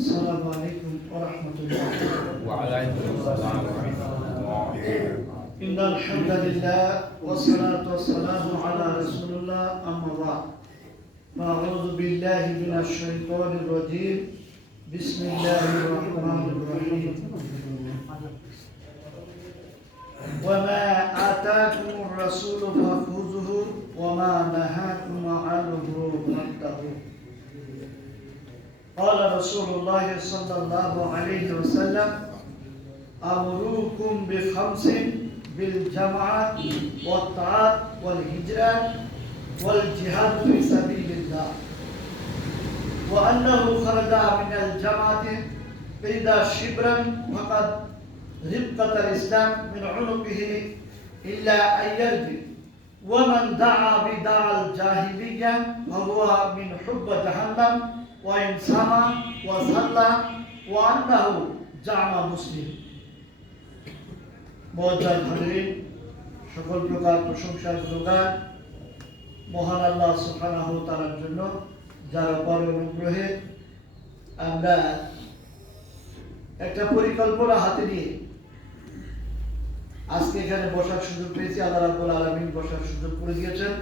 السلام عليكم ورحمة الله. وعليكم السلام ورحمة الله. إن الحمد لله والصلاة والسلام على رسول الله أما بعد فأعوذ بالله من الشيطان الرجيم بسم الله الرحمن الرحيم وما آتاكم الرسول فخذوه وما نهاكم عنه فانتهوا. قال رسول الله صلى الله عليه وسلم أمركم بخمس بالجماعة والطاعة والهجرة والجهاد في سبيل الله وأنه خرج من الجماعة إذا شبرا فقد ربقة الإسلام من عنقه إلا أن يرجع ومن دعا بدعاء الجاهلية فهو من حب جهنم وإن سمع وصلى وأنه جامع مسلم. মুআজ্জাজ হাজিরিন, সকল প্রকার প্রশংসার যোগান মহান আল্লাহ সুবহানাহু ওয়া তাআলার জন্য, যার অপার অনুগ্রহে আমরা একটা পরিকল্পনা হাতে নিয়ে আজকে এখানে বসার সুযোগ পেয়েছি। আল্লাহ রাব্বুল আলামিন বসার সুযোগ করে দিয়েছেন,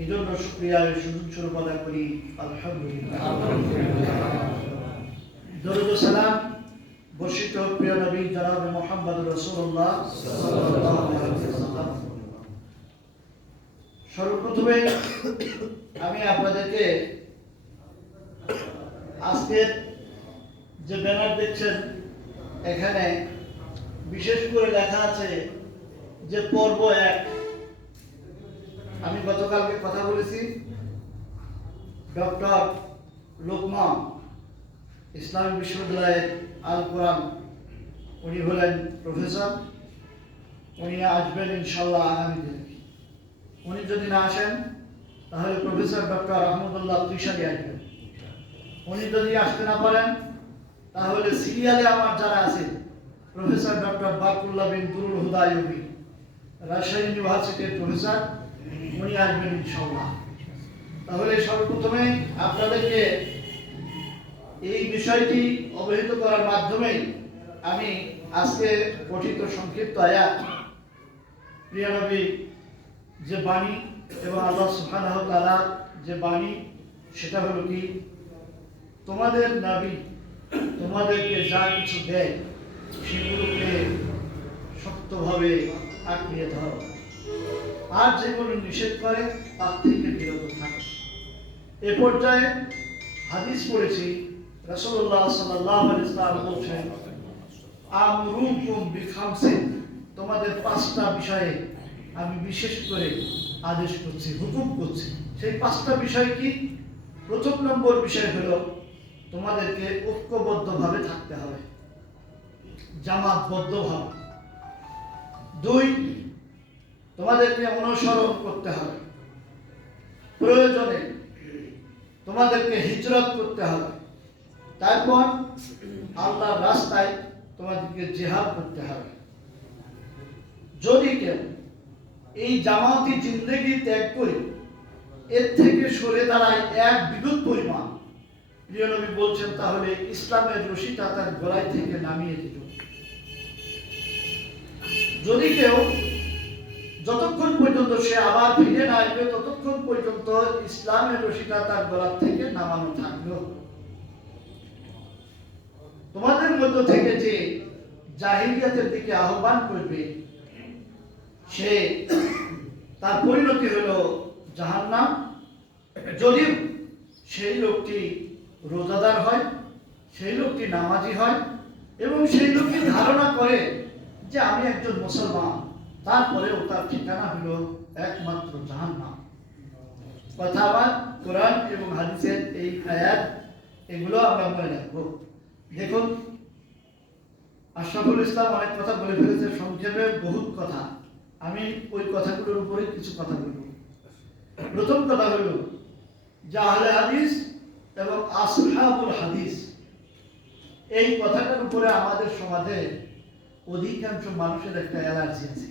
এই জন্য শুকরিয়া সুযোগ স্বরূপ আদায় করি আলহামদুলিল্লাহ। দরুদ ও সালাম বর্ষিত প্রিয় নবী জনাব মুহাম্মদ রাসূলুল্লাহ সাল্লাল্লাহু আলাইহি ওয়াসাল্লাম। সর্বপ্রথমে আমি আপনাদেরকে আজকের যে ব্যানার দেখছেন, এখানে বিশেষ করে লেখা আছে যে পর্ব 1। আমি গতকালকে কথা বলেছি, ডক্টর লোকমান ইসলামী বিশ্ববিদ্যালয়ের আল কোরআন, উনি হলেন প্রফেসর। উনি আসবেন ইনশাল্লাহ আগামী দিনে। উনি যদি না আসেন তাহলে প্রফেসর ডক্টর আহমদুল্লাহ তুইশারি আসবেন। উনি যদি আসতে না পারেন তাহলে সিরিয়ালে আমার যারা আছে, প্রফেসর ডক্টর বাকুল্লাহ বিন দুরুল হুদা ইউবি, রাজশাহী ইউনিভার্সিটির প্রফেসর, উনি আসবেন ইনশাল্লাহ। তাহলে সর্বপ্রথমে আপনাদেরকে এই বিষয়টি অবহিত করার মাধ্যমে আমি আজকে পঠিত সংক্ষিপ্ত আয়াত, প্রিয় নবী যে বাণী এবং আল্লাহ সুবহানাহু ওয়া তাআলার যে বাণী, সেটা হলো কি, তোমাদের নবী তোমাদেরকে যা কিছু দেয় সেগুলোকে শক্তভাবে আঁকড়িয়ে ধরো, আর যেগুলো নিষেধ করে তার থেকে বিরত থাকো। এ পর্যায়ে হাদিস পড়েছি, রাসূলুল্লাহ সাল্লাল্লাহু আলাইহি ওয়াসাল্লাম বলেছেন, আমরুকুম বিখামসিন, তোমাদের 5টা বিষয়ে আমি বিশেষ করে আদেশ করছি, হুকুম করছি। সেই 5টা বিষয় কি? প্রথম নম্বর বিষয় হলো তোমাদেরকে ঐক্যবদ্ধভাবে থাকতে হবে, জামাতবদ্ধভাবে। 2, তোমাদেরকে অনুসরণ করতে হবে, প্রয়োজনে তোমাদেরকে হিজরত করতে হবে। তারপর আল্লাহর রাস্তায় তোমাদেরকে জিহাদ করতে হবে। যদি কেউ এই জামাতি জিন্দেগি ত্যাগ করে এর থেকে সরে দাঁড়ায় 1 বিঘত পরিমাণ, প্রিয় নবী বলছেন, তাহলে ইসলামের রশিটা তার গলায় থেকে নামিয়ে দিল। যদি কেউ যতক্ষণ পর্যন্ত সে আবার ফিরে না আসবে ততক্ষণ পর্যন্ত ইসলামের রশিটা তার গলা থেকে নামানো থাকলো। তোমাদের মধ্য থেকে যে জাহিলিয়াতের দিকে আহ্বান করবে, সে তার পরিণতি হলো জাহান্নাম। যদি সেই লোকটি রোজাদার হয়, সেই লোকটি নামাজি হয় এবং সেই লোকটি ধারণা করে যে আমি একজন মুসলমান, তারপরেও তার ঠিকানা হলো একমাত্র জাহান্নাম। কথা আবার কোরআন এবং হাদিসের এই আয়াত, এগুলো আমরা মনে রাখবো। দেখুন, আশরাফুল ইসলাম অনেক কথা বলে ফেলেছে, সংক্ষেপে বহুত কথা। আমি ওই কথাগুলোর উপরে কিছু কথা বলব। প্রথম কথা হলো যে আহলে হাদিস এবং আসহাবুল হাদিস, এই কথাটার উপরে আমাদের সমাজে অধিকাংশ মানুষের একটা অ্যালার্জি আছে।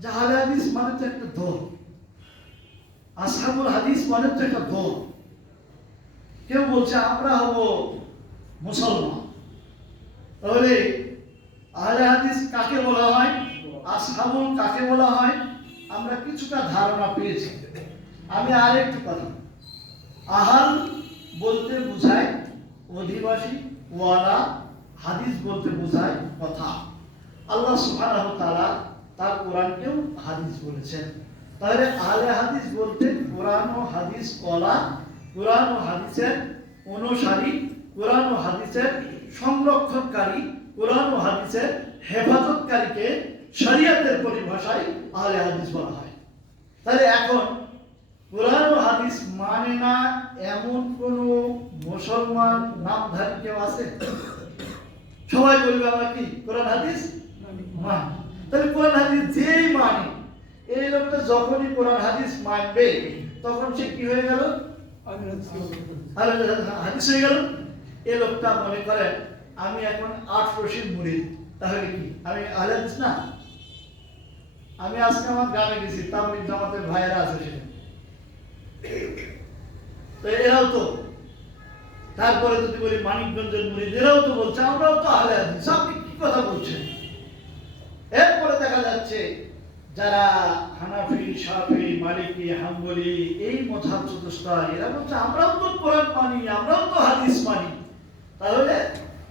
যে আহলে হাদিস মানে তো একটা দল, আসহাবুল হাদিস মানে তো একটা দল। কেউ বলছে আমরা হব মুসলমান। তাহলে আহলে হাদিস কাকে বলা হয়, আসহাবুল কাকে বলা হয়, আমরা কিছুটা ধারণা পেয়েছি। আমি আরেকটু কথা, আহাল বলতে বোঝায় অধিবাসী, ওয়ালা হাদিস বলতে বোঝায় কথা। আল্লাহ সুবহানাহু ওয়া তাআলা তার কোরআনকেও হাদিস বলেছেন। তাহলে আহলে হাদিস বলতে কোরআন ও হাদিস ওয়ালা, কোরআন ও হাদিসের অনুসারী, কোরআন ও হাদিসের সংরক্ষণকারী, কোরআন ও হাদিসের হেফাজতকারীকে শরীয়তের পরিভাষায় আহলে হাদিস বলা হয়। তাহলে এখন কোরআন ও হাদিস মানে না এমন কোন মুসলমান নামধারী কেউ আছে? সবাই বলবে আমরা কি কোরআন হাদিস মানি। তাহলে কোরআন হাদিস যেই মানে, এই লোকটা যখনই কোরআন হাদিস মানবে তখন সে কি হয়ে গেল? হাদিস হয়ে গেল। এই লোকটা মনে করে আমি এখন 8 রশিদ মুরিদ, তাহলে কি আমি আহলে হাদিস না? আমি আজকে আমার গ্রামে গেছি, তাবলীগ জামাতের ভাইয়েরা আছে সেখানে, তো এরাও তো, তারপরে যদি বলি মানিকগঞ্জের মুরিদ, এরাও তো বলছে আমরাও তো আহলে হাদিস। আপনি কি কথা বলছেন? এরপরে দেখা যাচ্ছে যারা হানাফি, শাফি, মালিকি, হাম্বলি এই মাযহাব চতুষ্টয়, এরা বলছে আমরাও তো কোরআন মানি, আমরাও তো হাদিস মানি। তাহলে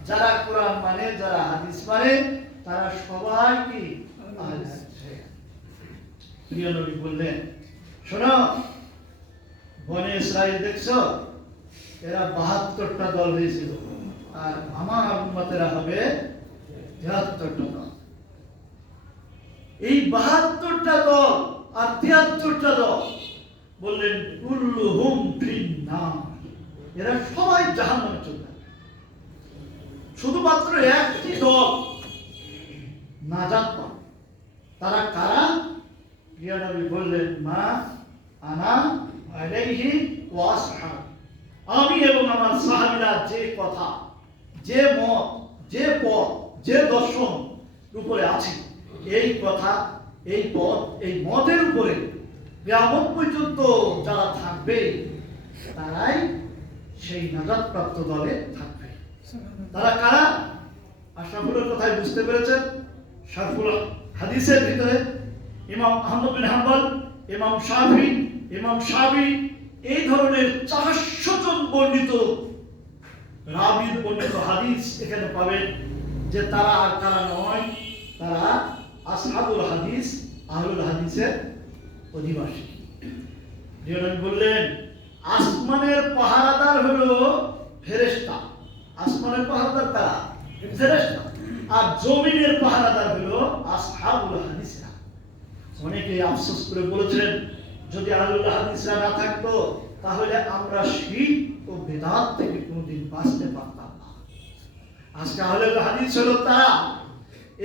যারা কোরআন মানে, যারা হাদিস মানে, তারা সবাই কি আহলে হাদিস। প্রিয় নবী বললেন, শোনো বনে ইসরাইল দেখছো, এরা 72টা দল হয়েছিল, আর আমার উম্মতেরা হবে 73টা দল। এই 72টা দল আর 73টা দল বললেন কুল্লুহুম ফিন্নার, এরা সবাই জাহান্নামে চলে যাবে। শুধুমাত্র একটি দল নাজাত পাবে। তারা কারা? প্রিয় নবী বললেন, মা আনা আলাইহি ওয়া আসহাবি, আমি এবং আমার সাহাবীরা যে কথা, যে মত, যে পথ, যে দর্শন উপরে আছি, এই কথা, এই পথ, এই মতের উপরে কিয়ামত পর্যন্ত যারা থাকবে তারাই সেই নাজাতপ্রাপ্ত দলে থাকবে। তারা কারা? আশরাফুলের কথাই বুঝতে পেরেছেন। শারফুল হাদিসের ভিতরে ইমাম আহমদ বিন হাম্বল, ইমাম শাফি, ইমাম শাবি, এই ধরনের 400 জন বর্ণিত রাবীর বর্ণিত হাদিস এখানে পাবেন, যে তারা আর কারা নয়, তারা আসহাবুল হাদিস, আহলুল হাদিসের অধিবাসী। যিনি বললেন আসমানের পাহারাদার হলো ফেরেশতা, আসমানের পাহারাদার তারা ফেরেশতা, আর জমিনের পাহারাদার হলো আসহাবুল হাদিসরা। অনেকে আফসোস করে বলেছেন, যদি আহলুল হাদিসরা না থাকতো তাহলে আমরা শিরক ও বিদআত থেকে কোনোদিন বাঁচতে পারতাম না। আজকে আহলুল হাদিস হলো তারা,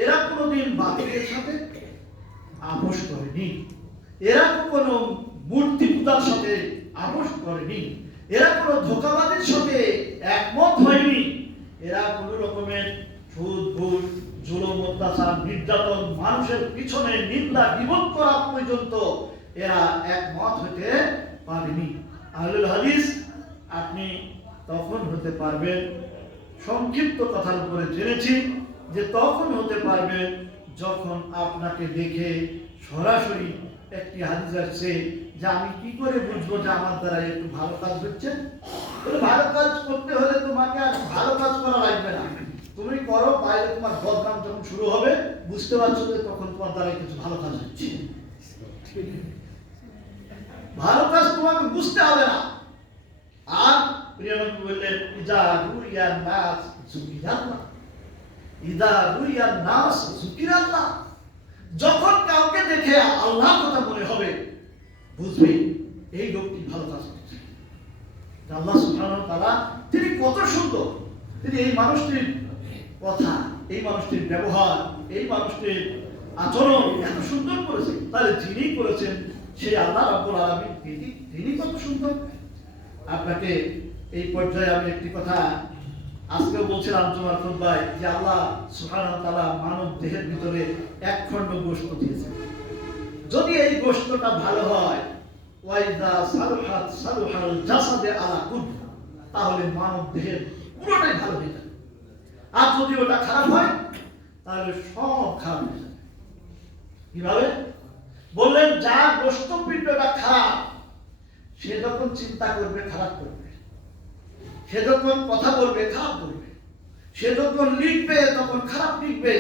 এরা কোনোদিন বাতিলের সাথে আপোষ করেনি, এরা কোনো মূর্তি পূজার সাথে আপোষ করেনি, এরা কোনো ধোঁকাবাজির সাথে একমত হয়নি, এরা কোনো রকমের সুদ, ঘুষ, জুলুম, অত্যাচার, নির্যাতন, মানুষের পিছনে নিন্দা, গীবত করা পর্যন্ত এরা একমত হতে পারেনি। আহলুল হাদিস আপনি তখন হতে পারবেন, সংক্ষিপ্ত কথার উপরে জেনেছি যে তখন হতে পারবেন যখন আপনাকে দেখে সরাসরি একটি হাদিস আসছে, যে আমি কি করে বুঝবো যে আমার দ্বারা একটু ভালো কাজ হচ্ছে? ভালো কাজ করতে হলে তোমাকে আর ভালো কাজ করা লাগবে না, তুমি করো, বাইরে তোমার বদনাম যখন শুরু হবে বুঝতে পারছো যে তখন তোমার দ্বারা কিছু ভালো কাজ হচ্ছে। ভালো কাজ তোমাকে বুঝতে হবে না। আর প্রিয় নবী বললেন, ইজা রুইয়া নাস যুকিরাল্লাহ, ইজা রুইয়া নাস যুকিরাল্লাহ, যখন কাউকে দেখে আল্লাহর কথা মনে হবে বুঝবে এই লোকটি ভালো কাজ করছে। আল্লাহ সুবহানাহু ওয়া তাআলা তিনি কত সুন্দর, তিনি এই মানুষটির কথা, এই মানুষটির ব্যবহার, এই মানুষটির আচরণ এত সুন্দর করেছেন। তাহলে যিনি করেছেন সেই আল্লাহ রাব্বুল আলামিন, তিনি কত সুন্দর। আপনাকে এই পর্যায়ে আমি একটি কথা আজকে বলছিলাম জুমার খুতবায়, যে আল্লাহ সুবহানাহু ওয়া তাআলা মানব দেহের ভিতরে এক খণ্ড গোশত দিয়েছেন। যদি এই গোশতটা ভালো হয়, ওয়াইদা সালুহাত সালুহাল জাসাদে আলা কুল্লি, তাহলে মানব দেহের পুরোটাই ভালো হয়ে যাবে। আর যদি ওটা খারাপ হয় তাহলে সব খারাপ হয়ে যাবে। কিভাবে? বললেন যার গোষ্ঠপিণ্ডটা খারাপ সে যখন চিন্তা করবে খারাপ করবে, সে যখন কথা বলবে খারাপ বলবে, সে যখন লিখবে তখন খারাপ লিখবে,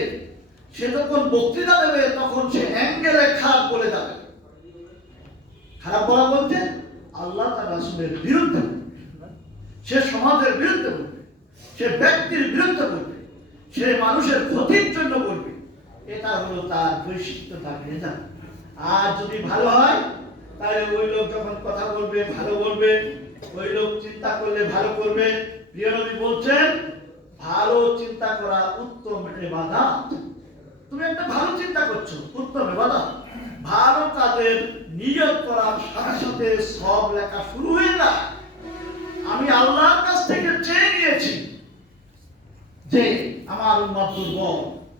সে যখন বক্তৃতা দেবে তখন সে অ্যাঙ্গেলে খারাপ বলে যাবে। খারাপ বলা বলতে আল্লাহ তার রাসূলের বিরুদ্ধে বলবে, সে সমাজের বিরুদ্ধে বলবে, সে ব্যক্তির বিরুদ্ধে বলবে, সে মানুষের ক্ষতির জন্য বলবে। এটা হলো তার বৈশিষ্ট্য, তার মেজাজ। আর যদি ভালো হয় তাহলে ওই লোক যখন কথা বলবে ভালো বলবে, ওই লোক চিন্তা করলে ভালো করবে। প্রিয় নবী বলছেন ভালো চিন্তা করা উত্তম ইবাদত। তুমি একটা ভালো চিন্তা করছো, উত্তম ইবাদত। ভালো কাজের নিয়ত করার সাথে সাথে সব লেখা শুরু হয়ে যায়। আমি আল্লাহর কাছ থেকে চেয়ে নিয়েছি যে আমার উম্মত দুর্বল,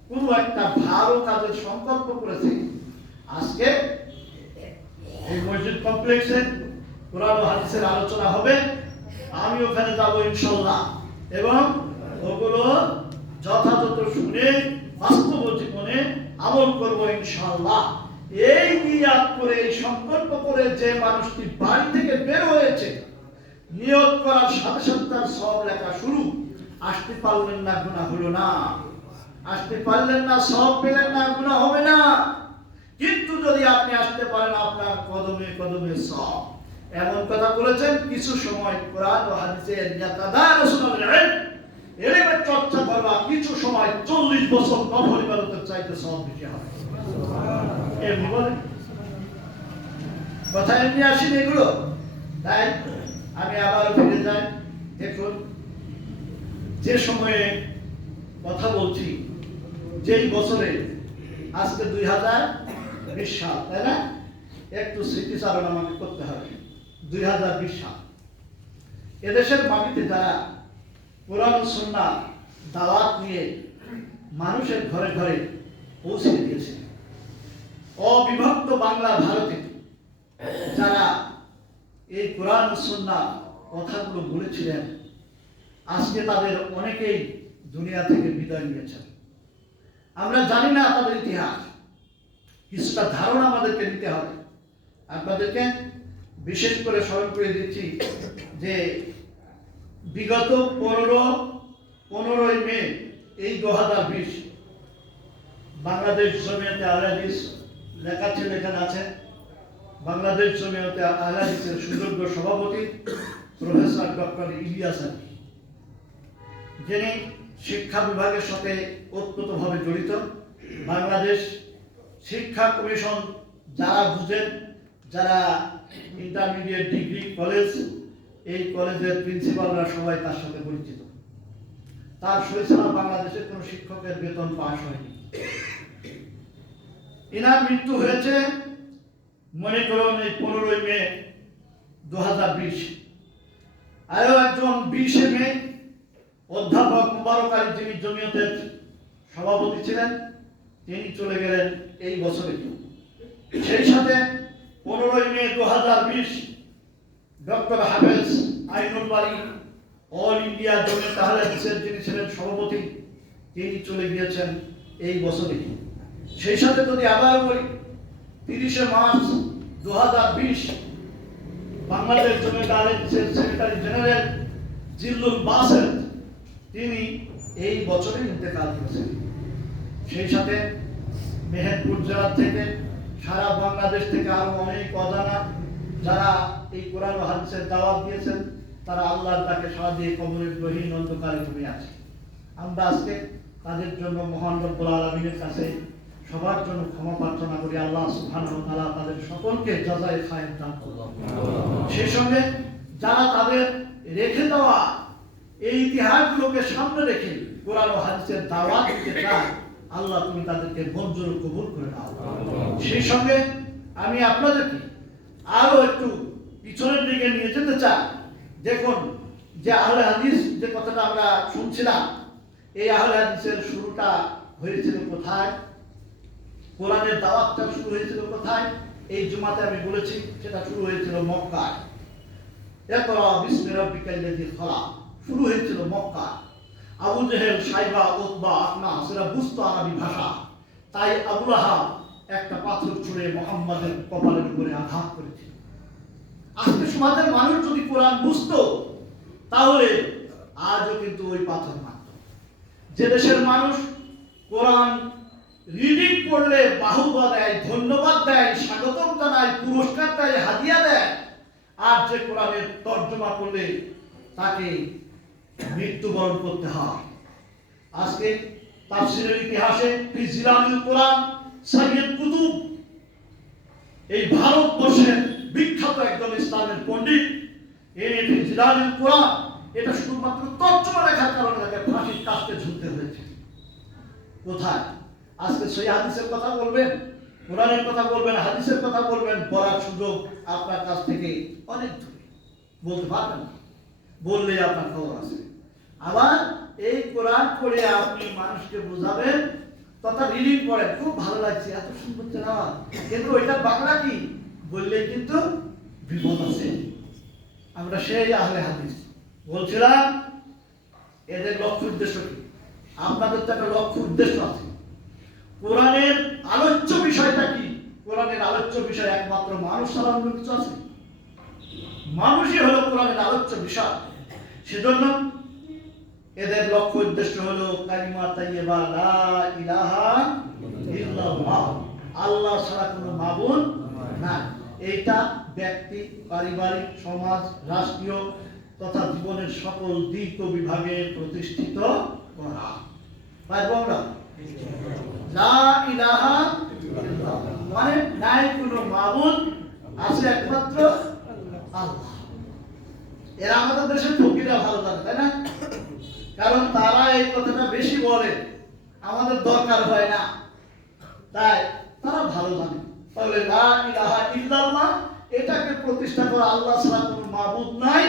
কোনো একটা ভালো কাজের সংকল্প করেছে। আজকে এই মসজিদ কমপ্লেক্সে কোরআন ও হাদিসের আলোচনা হবে, আমি ওখানে যাবো ইনশাআল্লাহ, এবং ওগুলো যথাযথ শুনে বাস্তব জীবনে আমল করব ইনশাআল্লাহ। এই নিয়াত করে, এই সংকল্প করে যে মানুষটি বাড়ি থেকে বের হয়েছে, নিয়ত করার সাথে সাথে তার সব লেখা শুরু। আসতে পারলেন না গুনাহ হলো না, আসতে পারলেন না সব পেলেন না গুনাহ হবে না। কিন্তু যদি আপনি আসতে পারেন আপনার কদমে কদমে সব। এমন কথা বলেছেন কিছু সময় কোরআন ও হাদিসের ইয়াতাদারাসুল ইলম, এলেমের চর্চা করবা কিছু সময় 40 বছর নফল ইবাদতের চাইতে সব বেশি হবে। এমনি বলে কথা এমনি আসেনি এগুলো। তাই আমি আবার ফিরে যাই। দেখুন যে সময়ে কথা বলছি, যেই বছরে, আজকে 2020 সাল, তাই না? একটু স্মৃতিচারণ আমাকে করতে হবে। 2020 সাল, এদেশের মাটিতে যারা কোরআন ও সুন্নাহ দাওয়াত নিয়ে মানুষের ঘরে ঘরে পৌঁছে দিয়েছে, অবিভক্ত বাংলা ভারতে যারা এই কোরআন ও সুন্নাহ কথাগুলো বলেছিলেন, আজকে তাদের অনেকেই দুনিয়া থেকে বিদায় নিয়েছেন। আমরা জানি না তাদের ইতিহাস, কিছুটা ধারণা আমাদেরকে নিতে হবে। আপনাদেরকে বিশেষ করে স্মরণ করে দিচ্ছি যে বিগত 15ই মে এই 2020 বাংলাদেশ জমিয়তে আহলে হাদিস লেখা ছিল, এখানে আছে বাংলাদেশ জমিয়তে আহলে হাদিসের সুযোগ্য সভাপতি প্রফেসর ডক্টর ইলিয়াস আলী, যিনি শিক্ষা বিভাগের সাথে ওতপ্রোতভাবে জড়িত। বাংলাদেশ শিক্ষা কমিশন যারা বুঝেন, যারা ইন্টারমিডিয়েট ডিগ্রি কলেজ, এই কলেজের প্রিন্সিপালরা সবাই তার সাথে পরিচিত। তার শৈশবে বাংলাদেশের কোনো শিক্ষকের বেতন পাস হয়নি। এনার মৃত্যু হয়েছে মনে করুন এই 15ই মে 2020। আরো একজন 20শে মে অধ্যাপক মুবারক আলী, যিনি জমিয়তের সভাপতি ছিলেন, তিনি চলে গেলেন এই বছরে। সেই সাথে 15ই মে 2020 ডক্টর হাফেজ আইনুল বারী, অল ইন্ডিয়া জমিয়ত আহলে হাদিসের যিনি ছিলেন সভাপতি, তিনি চলে গিয়েছেন এই বছরে। সেই সাথে যদি আবার বলি 30শে মার্চ 2020 বাংলাদেশ জমিয়ত আহলে হাদিসের সেক্রেটারি জেনারেল জিল্লুল বাসেত, তিনি এই বছরে ইন্তেকাল করেছেন। সেই সাথে মেহেরপুর জেলা থেকে, সারা বাংলাদেশ থেকে আরো অনেক অজানা যারা এই কোরআন ও হাদিসের দাওয়াত দিয়েছেন, তারা আল্লাহর ডাকে সাড়া দিয়ে কবরের গহীন অন্ধকারে ঘুরে আছে। আমরা আজকে তাদের জন্য মহান রব্বুল আলামিনের কাছে সবার জন্য ক্ষমা প্রার্থনা করি। আল্লাহ সুবহানাহু ওয়া তাআলা তাদের সকলকে জাযায়ে খায়ের দান করুন। সেই সঙ্গে যারা তাদের রেখে দেওয়া এই ইতিহাসগুলোকে সামনে রেখে কোরআন ও হাদিসের দাওয়াত দিতে চায়, আল্লাহ তুমি তাদেরকে মঞ্জুর কবুল করে নাও। সেই সঙ্গে আমি আপনাদেরকে আরো একটু পিছনের দিকে নিয়ে যেতে চাই। দেখুন যে আহলে হাদিস যে কথাটা আমরা শুনছিলাম, এই আহলে হাদিসের শুরুটা হয়েছিল কোথায়? কোরআনের দাওয়াতটা শুরু হয়েছিল কোথায়? এই জুমাতে আমি বলেছি সেটা শুরু হয়েছিল মক্কায়। ইকরা বিসমি রাব্বিকাল্লাযী খালাক, শুরু হয়েছিল মক্কা। আবু জেহেল, সাইবা, উতবা, আকনাস এরা বুঝতো আরবি ভাষা, তাই আবু লাহাব একটা পাথর ছুঁড়ে মুহাম্মাদের কপালের উপরে আঘাত করেছিল। আজকে সমাজের মানুষ যদি কোরআন বুঝতো তাহলে আজও কিন্তু ওই পাথর মারত। যে দেশের মানুষ কোরআন রিডিং করলে বাহুবা দেয়, ধন্যবাদ দেয়, স্বাগতম জানায়, পুরস্কার দেয়, হাদিয়া দেয়, আর যে কোরআনের তর্জমা করলে তাকে মৃত্যুবরণ করতে হয়। আজকে তাফসীরের ইতিহাসে ফিজিলানুল কোরআন সাইয়্যিদ কুতুব, এই ভারতবর্ষের বিখ্যাত একজন ইসলামের পণ্ডিত, এই ফিজিলানুল কোরআন এটা শুধুমাত্র তর্জমা লেখার কারণে তাকে ফাঁসির কাস্তে ঝুলতে হয়েছে। কোথায় আজকে সেই হাদিসের কথা বলবেন, কোরআনের কথা বলবেন, হাদিসের কথা বলবেন, বলার সুযোগ আপনার কাছ থেকে অনেক দূরে, বলতে পারবেন না, বললেই আপনার খবর আছে। আবার এই কোরআন পড়ে আপনি মানুষকে বোঝাবেন, তথা রিডিং পড়েন, খুব ভালো লাগছে, এত সুন্দর তেলাওয়াত, কিন্তু ওইটা বাংলা কি বললেই কিন্তু বিপদ আছে। আমরা সেই আহলে হাদিস বলছিলাম এদের লক্ষ্য উদ্দেশ্য কি? আপনাদের তো একটা লক্ষ্য উদ্দেশ্য আছে। কোরআনের আলোচ্য বিষয়টা কি? কোরআনের আলোচ্য বিষয় একমাত্র মানুষ ছাড়া অন্য কিছু আছে? মানুষই হলো কোরআনের আলোচ্য বিষয়। সেজন্য এদের লক্ষ্য উদ্দেশ্য হলো কালিমা তাইয়্যিবা লা ইলাহা ইল্লাল্লাহ, আল্লাহ ছাড়া কোনো মাবুদ নাই। এইটা ব্যক্তি, পারিবারিক, সমাজ, রাষ্ট্রীয় তথা জীবনের সকল দিক ও বিভাগে প্রতিষ্ঠিত করা। পারবো আমরা? লা ইলাহা ইল্লাল্লাহ মানে নাই কোনো মাবুদ, আছে একমাত্র আল্লাহ। এরা আমাদের দেশের ফকিরা ভালো জানে, তাই না? কারণ তারা এই কথাটা বেশি বলে, আমাদের দরকার হয় না, তাই তারা ভালো জানে। তাহলে লা ইলাহা ইল্লাল্লাহ এটাকে প্রতিষ্ঠা করা, আল্লাহ ছাড়া কোনো মাবুদ নাই,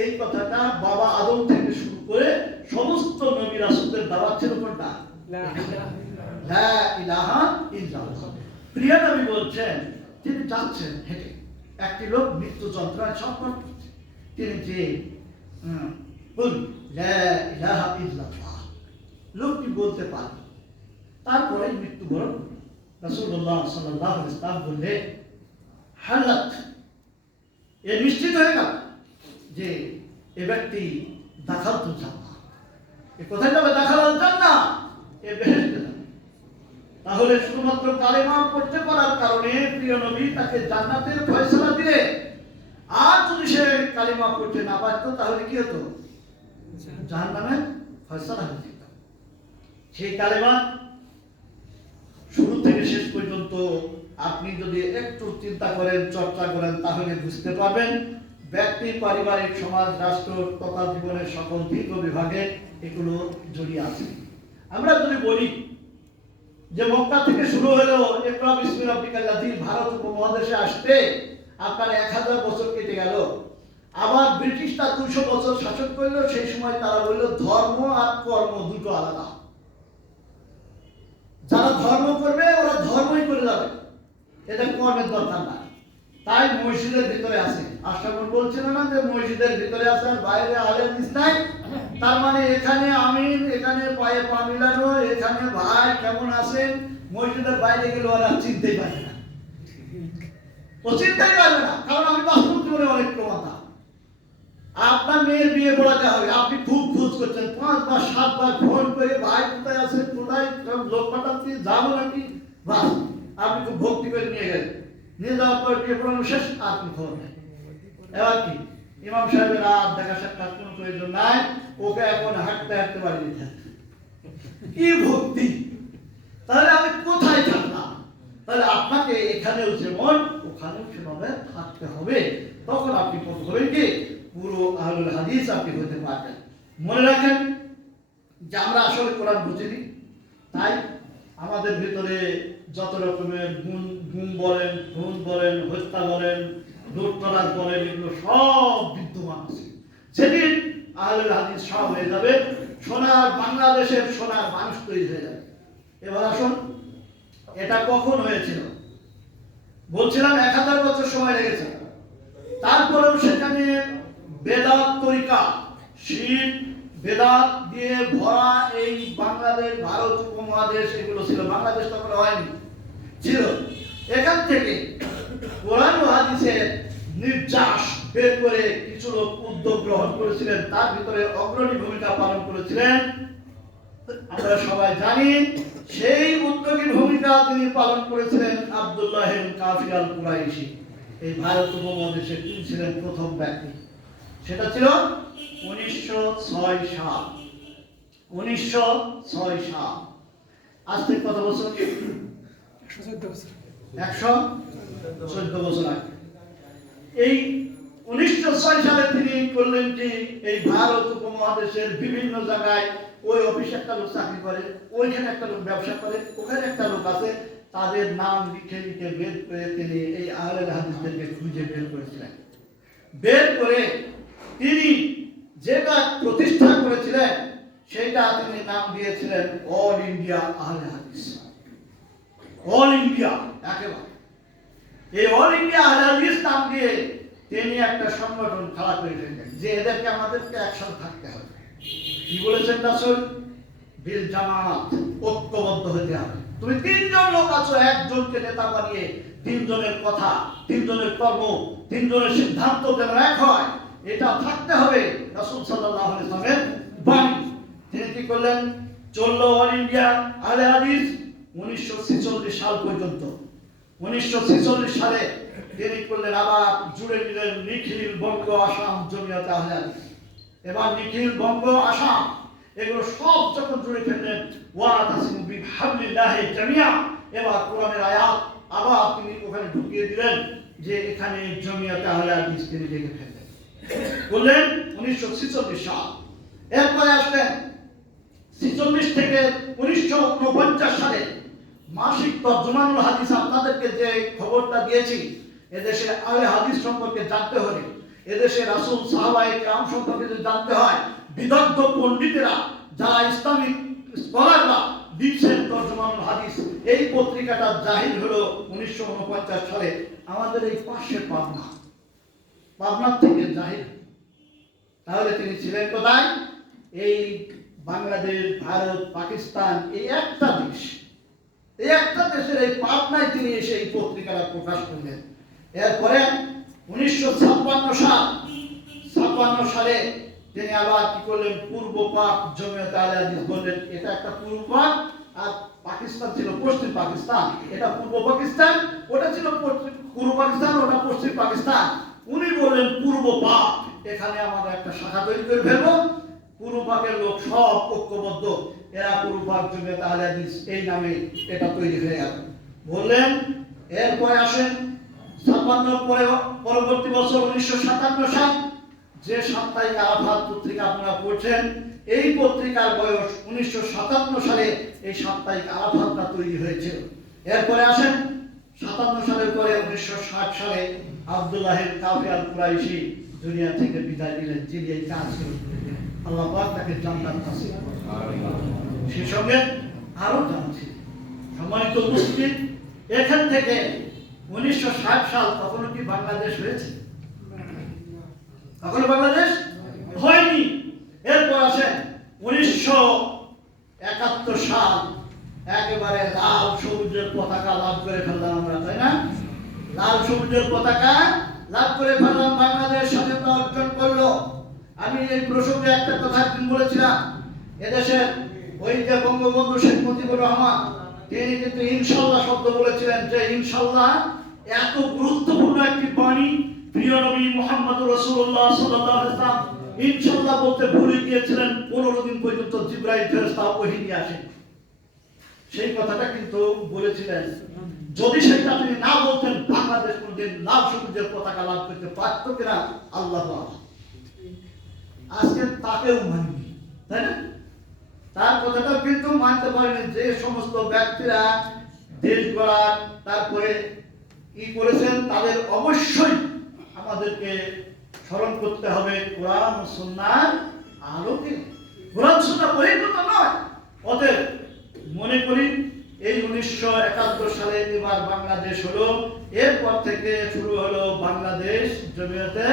এই কথাটা বাবা আদম থেকে শুরু করে সমস্ত নবী রাসূলদের দাওয়াত ছিল কোনটা? লা ইলাহা ইল্লাল্লাহ। প্রিয় নবী বলছেন, তিনি যাচ্ছেন হেঁটে, একটি লোক মৃত্যু যন্ত্রণায় ছটফট করছে, তিনি যে বল লা ইলাহা ইল্লাল্লাহ, লোকটি বলতে পারল, তারপরে মৃত্যুবরণ। রাসূলুল্লাহ সাল্লাল্লাহু আলাইহি ওয়াসাল্লাম বললেন, হালাত, এ নিশ্চিত হয়ে গেল যে এ ব্যক্তি দাখালতুল জান্নাহ, এ কোথায় যাবে? দাখালাল জান্নাহ, এ বেহেশতে যাবে। তাহলে শুধুমাত্র কালেমা পড়তে পারার কারণে প্রিয় নবী তাকে জান্নাতের ফয়সালা দিলেন। আর যদি সে কালেমা পড়তে না পারত তাহলে কি হতো? জাহান্নামের ফয়সালা হয়ে যেত। সেই কালেমা শুরু থেকে শেষ পর্যন্ত আপনি যদি একটু চিন্তা করেন, চর্চা করেন, তাহলে বুঝতে পারবেন ব্যক্তি, পারিবারিক, সমাজ, রাষ্ট্র তথা জীবনের সকল দিক ও বিভাগে এগুলো জড়িয়ে আছে। আমরা যদি বলি যে মক্কা থেকে শুরু হলো ইকরা বিসমি রাব্বিকাল্লাযী, ভারত উপমহাদেশে আসতে আপনার 1000 বছর কেটে গেল। আবার ব্রিটিশরা 200 বছর শাসন করলো, সেই সময় তারা বলল ধর্ম আর কর্ম দুটো আলাদা। যারা ধর্ম করবে ওরা ধর্মই করে যাবে, এটা কর্মের দরকার নাই। তাই মসজিদের ভিতরে আছে, আশরাফুল বলছিল না যে মসজিদের ভিতরে আছে আর বাইরে আহলে হাদিস নাই, তার মানে এখানে আমিন, এখানে পায়ে পা মিলানো, এখানে ভাই কেমন আছেন, মসজিদের বাইরে গেলে ওরা চিনতেই পারবে না, ও চিনতেই পারবে না, কারণ আমি বাস্তব জীবনে অনেক প্রমাতা। আপনার মেয়ের বিয়ে পড়াতে হবে, আপনি খুব খোঁজ করছেন, 5 বার 7 বার ফোন করে ভাই কোথায় আছেন, কোথায় লোক পাঠাচ্ছি, যাবো নাকি, বাস আপনি খুব ভক্তি করে নিয়ে গেলেন, নিয়ে যাওয়ার পর বিয়ে পড়ানো শেষ, আপনি খবর নেই। এবার কি ইমাম সাহেবের রাত দেখা সাক্ষাৎ কোনো প্রয়োজন নাই, ওকে এখন হাঁটতে হাঁটতে বাড়ি দিতে হবে। কি ভক্তি! তাহলে আমি কোথায় থাকলাম? তাহলে আপনাকে এখানেও যেমন ওখানেও সেভাবে থাকতে হবে, তখন আপনি কত হবেন কি পুরো আহলুল হাদিস আপনি হতে পারবেন। মনে রাখেন যে আমরা আসলে কোরআন বুঝিনি, তাই আমাদের ভিতরে যত রকমের গুণ বলেন, খুন বলেন, হত্যা বলেন, লুটতরাজ বলেন, এগুলো সব বিদ্যমান আছে। যেদিন আহলুল হাদিস সব হয়ে যাবে, সোনার বাংলাদেশের সোনার মানুষ তৈরি হয়ে যাবে। এবার আসুন, এটা কখন হয়েছিল? বলছিলাম 1000 বছর সময় লেগেছে। তারপরেও সেখানে বেদাত তরিকা, শিখ বেদাত দিয়ে ভরা এই বাংলাদেশ, ভারত উপমহাদেশ এগুলো ছিল। বাংলাদেশ তখন হয়নি, ছিল। এখান থেকে কোরআন ও হাদিসের নির্যাস বের করে কিছু লোক উদ্যোগ গ্রহণ করেছিলেন। তার ভিতরে অগ্রণী ভূমিকা পালন করেছিলেন, আমরা সবাই জানি। সেই উদ্যোগী ভূমিকা তিনি পালন করেছিলেন আব্দুল্লাহ কাফি আল কুরাইশি। এই ভারত উপমহাদেশে তিনি ছিলেন প্রথম ব্যক্তি। সেটা ছিল 1906 সাল। 1906 সাল, আজ থেকে কত বছর? 114 বছর আগে। এই 1906 সালে তিনি করলেন কি, এই ভারত উপমহাদেশের বিভিন্ন জায়গায় ওই অফিসে একটা লোক চাকরি করে, ওইখানে একটা লোক ব্যবসা করে, ওখানে একটা লোক আছে, তাদের নাম লিখে লিখে বের করে তিনি এই আহলে হাদিসদেরকে খুঁজে বের করেছিলেন। বের করে তিনি যেটা প্রতিষ্ঠা করেছিলেন সেটা তিনি নাম দিয়েছিলেন অল ইন্ডিয়া আহলে হাদিস। অল ইন্ডিয়া, একেবারে এই অল ইন্ডিয়া আহলে হাদিস নাম দিয়ে তিনি একটা সংগঠন খাড়া করে ফেললেন যে এদেরকে আমাদেরকে একসাথে থাকতে হবে। কি বলেছেন রাসূল? বিল জামাত, ঐক্যবদ্ধ হতে হবে। তুমি তিনজন লোক আছো, একজনকে নেতা বানিয়ে তিনজনের কথা, তিনজনের কর্ম, তিনজনের সিদ্ধান্ত যেন এক হয়, এটা থাকতে হবে রাসূল সাল্লাল্লাহু আলাইহি ওয়াসাল্লামের বাণী। তিনি কি করলেন? চলল অল ইন্ডিয়া আহলে হাদিস 1946 সাল পর্যন্ত। 1946 সালে তিনি করলেন আবার জুড়ে নিলেন নিখিল বঙ্গ আসাম জমিয়তে আহলে হাদিস। এবার নিখিল বঙ্গ আসাম এগুলো সব যখন জুড়ে ফেললেন, ওয়াতাসিমু বিহাবলিল্লাহি জামিয়া, এবার কোরআনের আয়াত আবার তিনি ওখানে ঢুকিয়ে দিলেন যে এখানে জমিয়তে আহলে হাদিস তিনি লিখে ফেললেন। বললেন 1946 সাল। এরপরে আসলেন 46 থেকে 1949 সালে মাসিক তর্জমানুল হাদিস। আপনাদেরকে যে খবরটা দিয়েছি, এদেশে আহলে হাদিস সম্পর্কে জানতে হলে, এদেশে রাসূল সাহাবায়ে কেরাম সম্পর্কে যদি জানতে হয়, বিদগ্ধ পণ্ডিতেরা যারা ইসলামিক স্কলাররা লিখছেন তর্জমানুল হাদিস, এই পত্রিকাটা জাহির হলো 1949 সালে আমাদের এই পাশের পাবনা থেকে জাহির। তাহলে তিনি ছিলেন কোথায়? এই বাংলাদেশ, ভারত, পাকিস্তান, এই একটা দেশ, এই একটা দেশের এই পাবনায় তিনি এসে এই পত্রিকাটা প্রকাশ করলেন। এরপরে 1956 সালে তিনি আবার কি করলেন? পূর্ব পাক জমিয়তে আহলে হাদিস বললেন। এটা একটা পূর্ব পাক, আর পাকিস্তান ছিল পশ্চিম পাকিস্তান। এটা পূর্ব পাকিস্তান, ওটা ছিল পূর্ব পাকিস্তান, ওটা পশ্চিম পাকিস্তান। উনি বললেন পূর্ব পাক, এখানে আমরা একটা শাখা তৈরি করে ফেলবো। পূর্ব পাকের লোক সব ঐক্যবদ্ধ, এরা পূর্ব পাক জমিয়তে আহলে হাদিস এই নামে এটা তৈরি হয়ে গেল বললেন। এরপরে আসেন 56 পরে পরবর্তী বছর 1957 সাল, যে সাপ্তাহিক আরাফাত পত্রিকা আপনারা পড়ছেন, এই পত্রিকার বয়স 1957 সালে এই সাপ্তাহিক আরাফাতটা তৈরি হয়েছিল। এরপরে আসেন 57 সালের পরে 1960 সালে আব্দুল্লাহ কাফি আল কুরাইশি দুনিয়া থেকে বিদায় নিলেন, যিনি এই কাজ শুরু করেছিলেন। আল্লাহ পাক তাকে জান্নাত নসিব করুন। সেই সঙ্গে আরো জানছি সম্মানিত উপস্থিতি, এখান থেকে 1960 সাল তখন কি বাংলাদেশ হয়েছে? তখন বাংলাদেশ হয়নি। এরপর আসেন 1971 সাল, একেবারে লাল সবুজের পতাকা লাভ করে ফেললাম আমরা, তাই না? লাল সবুজের পতাকা লাভ করে ফেললাম, বাংলাদেশ স্বাধীনতা অর্জন করলো। আমি এই প্রসঙ্গে একটা কথা বলেছিলাম, এদেশের ওই যে বঙ্গবন্ধু শেখ মুজিবুর রহমান, তিনি কিন্তু ইনশাআল্লাহ শব্দ বলেছিলেন, যে ইনশাআল্লাহ এত গুরুত্বপূর্ণ একটি বাণী প্রিয় নবী মুহাম্মদুর রাসূলুল্লাহ সাল্লাল্লাহু আলাইহি ওয়াসাল্লাম ইনশাআল্লাহ বলতে ভুলে গিয়েছিলেন। 15 দিন পর্যন্ত জিবরাইল ফেরেশতা ওহী নিয়ে আসেন, সেই কথাটা কিন্তু বলেছিলেন। যদি সেটা তিনি না বলতেন, বাংলাদেশ কোনদিন লাল সবুজের পতাকা লাভ করতে পারত কিনা আল্লাহ আল্লাহ। আজকে তাকেও মাননি, তাই না? তার কথাটাও কিন্তু মানতে পারেনি। যে সমস্ত ব্যক্তিরা দেশ গড়ার তারপরে কি করেছেন, তাদের অবশ্যই আমাদেরকে স্মরণ করতে হবে কোরআন ও সুন্নাহর আলোকে। কোরআন সুন্নাহ বহির্ভূত নয়। অতএব মনে করি এই 1971 সালে এবার বাংলাদেশ হলো, এরপর থেকে শুরু হলো বাংলাদেশ জমিয়তে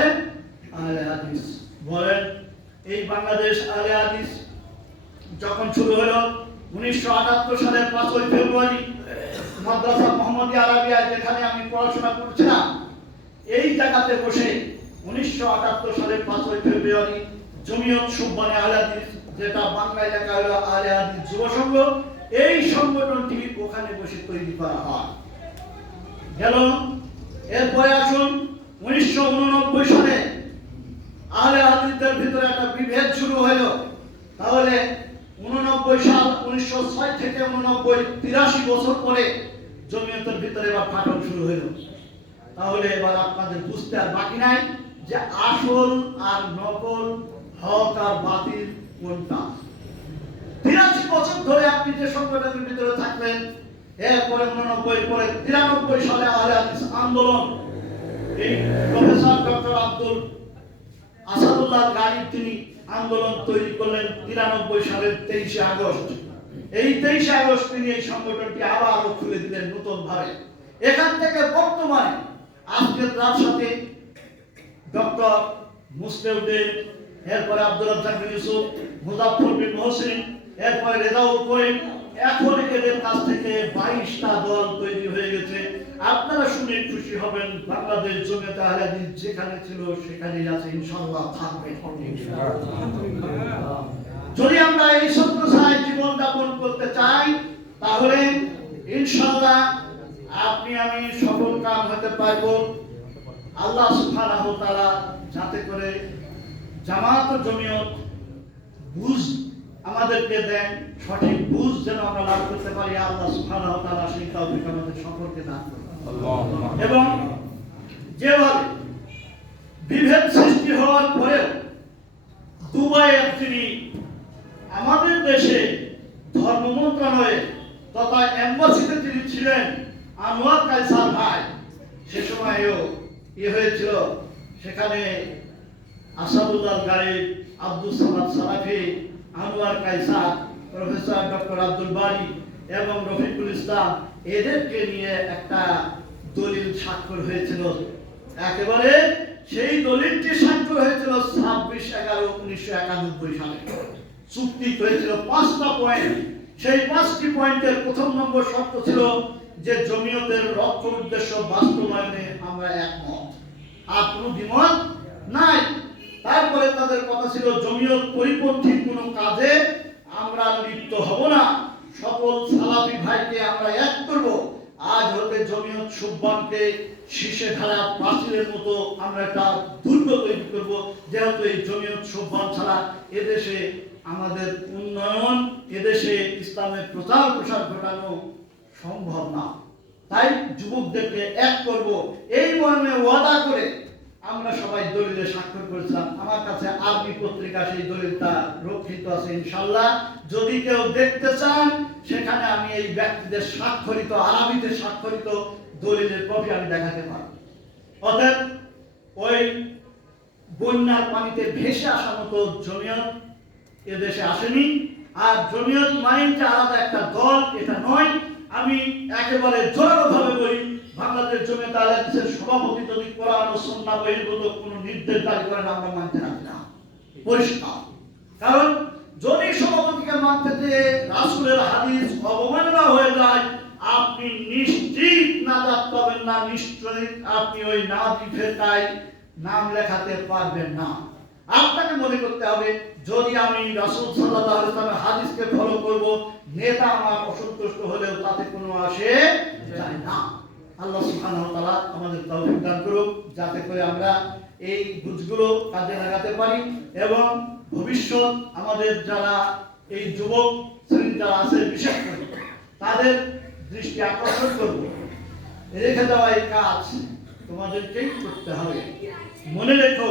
আহলে হাদিস। বলেন এই বাংলাদেশ আহলে হাদিস যখন শুরু হলো 1978 সালের 5ই ফেব্রুয়ারি মাদ্রাসা মোহাম্মদিয়া আরাবিয়া যেখানে আমি পড়াশোনা করছিলাম এই জায়গাতে বসে 1978 সালের 5ই ফেব্রুয়ারি জমিয়ত সুবহানে আহলে হাদিস, যেটা বাংলায় লেখা হলো আহলে হাদিস যুব সংঘ, এই সংগঠনটি ওখানে বসে তৈরি করা হয়। গেল এরপরে আসুন 1989 সালে আহলে হাদিসদের ভিতরে একটা বিভেদ শুরু হলো। তাহলে 89 সাল 1906 থেকে 89 83 বছর পরে জমিয়তের ভিতরে এবার ফাটল শুরু হলো। তাহলে এবার আপনাদের বুঝতে আর বাকি নাই যে আসল আর নকল, হক আর বাতিল কোনটা। 83 বছর ধরে আপনি যে সংগঠনের ভিতরে থাকলেন, এরপরে 89 পরে 93 সালে আহলে হাদিস আন্দোলন, এই প্রফেসর ডক্টর আব্দুল আসাদুল্লাহ গাড়ি তিনি আন্দোলন তৈরি করলেন 93 সালের 23 আগস্ট। এই 23 আগস্ট তিনি এই সংগঠনটি আবারও খুলে দিলেন নতুন ভাবে। এখান থেকে বর্তমানে আজকের তার সাথে ডক্টর মুসলিউদ্দিন, এরপরে আব্দুল রাজ্জাক বিন ইউসুফ, মুজাফফর বিন মহসিন, এরপরে রেজাউল করিম, এখন এদের কাছ থেকে 22টা দল তৈরি হয়ে গেছে। আপনারা শুনে খুশি হবেন, বাংলাদেশ জমিয়ত আহলে হাদিস যেখানে ছিল সেখানেই আছে, ইনশাআল্লাহ থাকবে। যদি আমরা এই সত্যসায় জীবন যাপন করতে চাই তাহলে ইনশাআল্লাহ আপনি আমি সফল কাম হতে পারবো। আল্লাহ সুবহানাহু ওয়া তাআলা যাতে করে জামাত ও জমিয়ত বুঝ আমাদেরকে দেন, সঠিক বুঝ যেন আমরা লাভ করতে পারি, আল্লাহ সুবহানাহু ওয়া তাআলা সেই তৌফিক আমাদের সকলকে দান করুন। এবং যেভাবে বিভেদ সৃষ্টি হওয়ার পরেও দুবাইয়ের তিনি আমাদের দেশে ধর্ম মন্ত্রণালয়ে তথা এম্বাসিতে তিনি ছিলেন আনোয়ার কায়সার ভাই, সে সময়ও হয়েছিল সেখানে আসাদুল্লাহ গালিব, আব্দুল সামাদ সালাফি, আনোয়ার কায়সার, প্রফেসর ডক্টর আব্দুল বারী এবং রফিকুল ইসলাম, এদেরকে নিয়ে একটা দলিল স্বাক্ষর হয়েছিল। একেবারে সেই দলিলটি স্বাক্ষর হয়েছিল 26/11/1991 সালে। চুক্তি হয়েছিল 5টা পয়েন্ট। সেই 5টি পয়েন্টের প্রথম নম্বর শর্ত ছিল যে জমিয়তের লক্ষ্য উদ্দেশ্য বাস্তবায়নে আমরা একমত, আর কোনো দ্বিমত নাই। তারপরে তাদের কথা ছিল জমিয়ত পরিপন্থী কোনো কাজে আমরা লিপ্ত হব না, সকল সালাফি ভাইকে আমরা এক করব। আজ হতে জমিয়ত সুবহানকে শীর্ষে ঢালা প্রাচীরের মতো আমরা একটা দুর্গ তৈরি করব, যেহেতু এই জমিয়ত সুবহান ছাড়া এদেশে আমাদের উন্নয়ন, এদেশে ইসলামের প্রচার প্রসার ঘটানো সম্ভব না। তাই যুবকদেরকে এক করব, এই মর্মে ওয়াদা করে আমরা সবাই দলিলে স্বাক্ষর করেছিলাম। আমার কাছে আরবি পত্রিকা সেই দলিলটা রক্ষিত আছে, ইনশাআল্লাহ যদি কেউ দেখতে চান সেখানে আমি এই ব্যক্তিদের স্বাক্ষরিত আরবিতে স্বাক্ষরিত দলিলের কপি আমি দেখাতে পারি। অতএব ওই বন্যার পানিতে ভেসে আসা মতো জমিয়ত এদেশে আসেনি। আর জমিয়ত মানে যে আলাদা একটা দল, এটা নয়। আমি একেবারে জোরালোভাবে বলি, বাংলাদেশ জমিয়ত আহলে হাদিসের সভাপতি যদি কোরআন ও সুন্নাহ বহির্ভূত কোনো নির্দেশ জারি করেন আমরা মানতে রাখি না, পরিষ্কার। কারণ যদি সভাপতিকে মানতে যে রাসূলের হাদিস অবমাননা হয়ে যায়, আপনি নিশ্চিত নাজাত পাবেন না, নিশ্চয়ই আপনি ওই নাজি ফেরকায় নাম লেখাতে পারবেন না। আপনাকে মনে করতে হবে যদি আমি রাসূল সাল্লাল্লাহু আলাইহি ওয়াসাল্লামের হাদিসকে ফলো করব, নেতা আমার অসন্তুষ্ট হলেও তাতে কোনো আসে যায় না। আল্লাহ সুবহানাহু ওয়া তাআলা আমাদের তৌফিক দান করুক যাতে করে আমরা এই বুঝগুলো কাজে লাগাতে পারি এবং ভবিষ্যৎ আমাদের যারা এই যুবক শ্রেণী যারা আছে বিশেষ করে তাদের দৃষ্টি আকর্ষণ করব, রেখে দেওয়া এই কাজ তোমাদেরকেই করতে হবে। মনে রেখো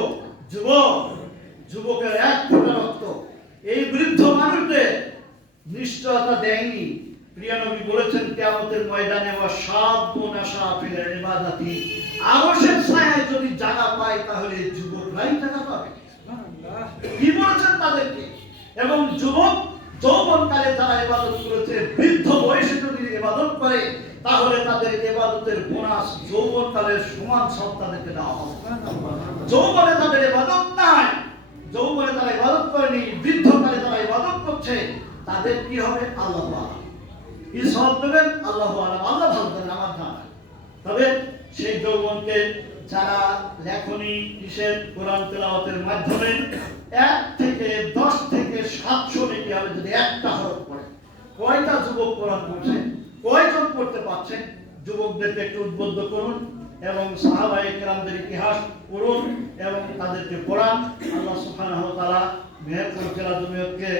যুবকের এক ফোঁটা রক্ত এই বৃদ্ধ মানুষদের নিশ্চয়তা দেয়নি। প্রিয় নবী বলেছেন কিয়ামতের ময়দানে ওয়াশাবুন আশা ফিল ইবাদাতি, আরশের ছায়ায় যদি জায়গা পায় তাহলে যুবকরাই জায়গা পাবে। কি বলেছেন তাদেরকে? এবং যুবক যৌবনকালে যারা ইবাদত করেছে বৃদ্ধ বয়সে যদি ইবাদত করে তাহলে তাদের ইবাদতের বোনাস যৌবনকালের সমান সব তাদেরকে দেওয়া হবে। যৌবনে তাদের ইবাদত নাই, যৌবনে তারা ইবাদত করেনি, বৃদ্ধকালে তারা ইবাদত করছে, তাদের কি হবে? আল্লাহ আলাম। কি সওয়াব দেবেন? আল্লাহ আলাম, আল্লাহ ভালো করেন, আমার ধারণা। তবে সেই যৌবনকে যারা লেখনী কিসের কোরআন তেলাওয়াতের মাধ্যমে 1 থেকে 10 থেকে 700 নেকি হবে যদি একটা হরফ পড়ে। কয়টা যুবক কোরআন পড়ছে? কয়জন পড়তে পারছে? যুবকদেরকে একটু উদ্বুদ্ধ করুন এবং সাহাবায়ে কেরামদের ইতিহাস পড়ুন এবং তাদেরকে পড়ান। আল্লাহ সুবহানাহু ওয়া তাআলা মেহেরপুর জেলা জমিয়তকে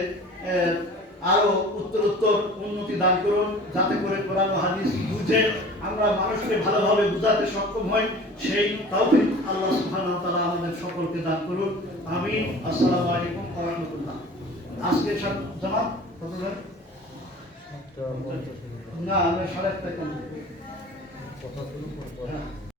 আরো উত্তরোত্তর উন্নতি দান করুন, যাতে করে কোরআন ও হাদিস বুঝে আমরা মানুষকে ভালোভাবে বুঝাতে সক্ষম হই। সেই তৌফিক আল্লাহ সুবহানাহু ওয়া তাআলা আমাদের সকলকে দান করুন। আমিন। আসসালামু আলাইকুম ওয়া রাহমাতুল্লাহ। আজকে সব জামাত কতজন? না, আমরা 8:30 টাকা